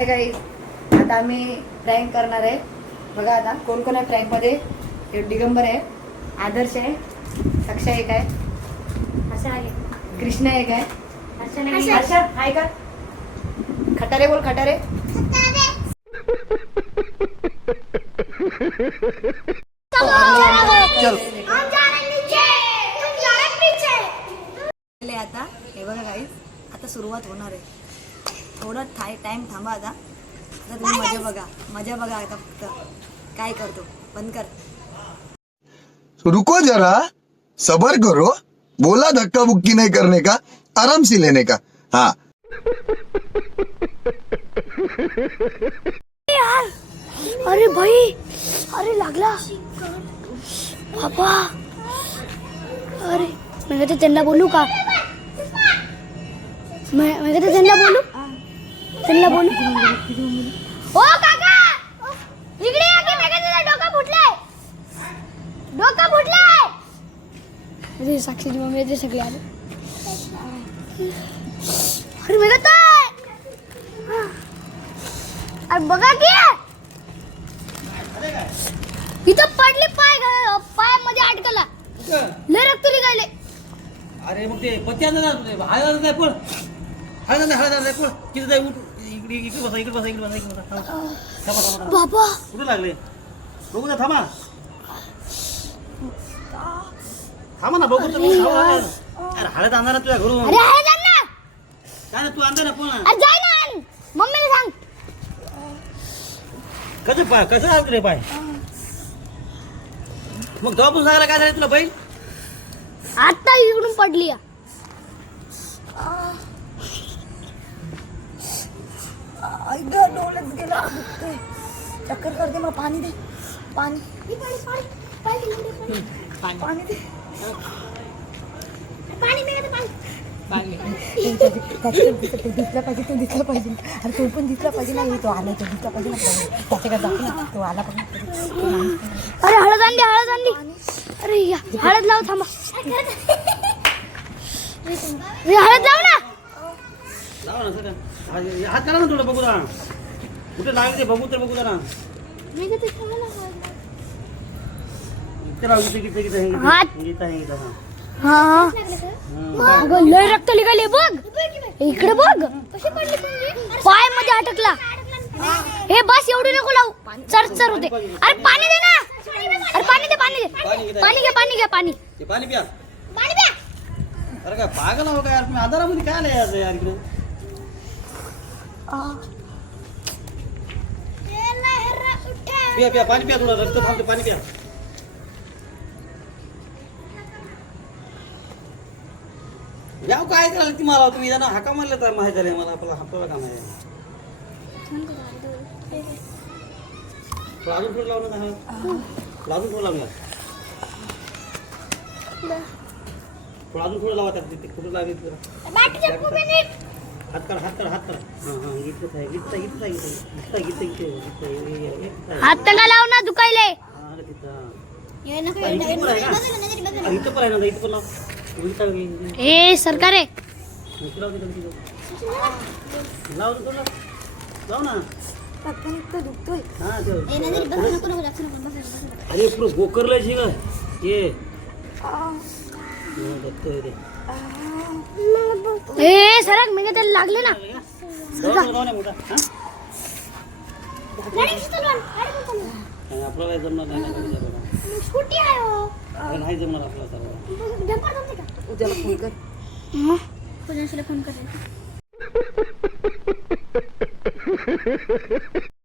काही. आता आम्ही प्रँक करणार आहे. बघा आता कोण कोण आहे प्रँकमध्ये. हे दिगंबर आहे आदर्श आहे अक्षय एक आहे. असं आहे. कृष्णा एक आहे. हर्षा आहे का? खटारे बोल खटारे. चल. ले आता हे बघा काही आता सुरुवात होणार आहे. थोडा थाय टाइम थांबा आता. आता तुम्ही मज़ा बघा. मज़ा बघा आता फक्त. काय करतो? बंद कर. रुको जरा. सबर करो. बोला धक्का बुक्की नहीं करने का? आराम से लेने का? हाँ. यार. अरे भाई. अरे लागला. बाबा. अरे मैं कहते त्यांना बोलू का? मैं मैं कहते त्यांना बोलू? त्यांना बोलू. ओ काका! इकडे या की मैं कहते डोका फुटलाय. डोका फुटलाय. अरे साक्षीची मम्मी ते सगळे आले. अरे मैं कहते अरे बघा की! इथं पडली पाय ग- पायामध्ये अडकला. लय रक्त निघाले. अरे मग ते हळद नाही पण हळद नाही हळद नाही पण किती जाय उठ. इकडे इकडे बसा इकडे बसा इकडे बसा इकडे बसा. थांबा थांबा थांबा. बाबा. कुठे लागले? बघू ना थांबा. थांबा ना बघू थांबा ना. अरे हळद आणणार ना तुझ्या घरून. अरे आहे काय ना तू आणता ना अरे जाय ना. आण. मम्मीला सांग. कसं पाय कसं आलं रे पाय? मग तेव्हापासून सांगायला काय झालं तुला बैल आता इकडून पडली डोळ्यात गेला. दुखतंय. चक्कर करते मला पाणी दे. पाणी. पाणी दे पाणी दिसला पाहिजे तो दिसला पाहिजे. अरे तो पण दिसला पाहिजे ना तो आला तो दिसला पाहिजे ना. त्याच्याकडे जाऊ ना तो आला पण अरे हळद आणली हळद आणली. अरे या हळद लाव थांबा. हळद लाव. ना सर. हात करा ना थोडं बघू ना कुठे लागले बघू तर बघू जरा. इथे लावू इथे इथे इथे. हात. इथे इथे इथे हा. हा हा. अगं लय रक्त निघाले बघ. इकडे बघ. पायमध्ये अटकला हे. बस एवढी नको लावू. चर चर होते. अरे पाणी दे ना. अरे पाणी दे पाणी दे. पाणी घे पाणी घे पाणी. ते पाणी प्या. पाणी अरे काय पागल हो काय? यार तुम्ही आजारामध्ये काय आले यार यार इकडे? पिया पिया पाणी पिया थोडं रक्त थांबते पाणी पिया. याव काय करायला ती मला तुम्ही जाणं हाका मारले तर माहिती झाले मला आपला आपल्याला काम आहे. थोडं अजून लावून का अजून थोडं लावून थोडं थोडं लावा त्यात ते कुठं लागेल तुला हात कर हात कर हात कर हां हां इथंच आहे इथं आहे, इथंच आहे इथं आहे, इथं इथं इथं इथं इथं इथं इथं आहे. हात नका लाव ना दुखायले हां, अरे तिथं. अरे इथं पण आहे का? अरे इथं पण आहे ना इथं पण लाव. उलटा घे. हे सरकार आहे इथं लाव तिथं, तिथं. लाव ना, थोडं लाव. लाव ना दुखतोय हां, ते- अरे पुरं गोकरलंय शिग ये हां, हे सरक मी त्याला लागले ना. मोठा. हां? उद्याला फोन कर. फोन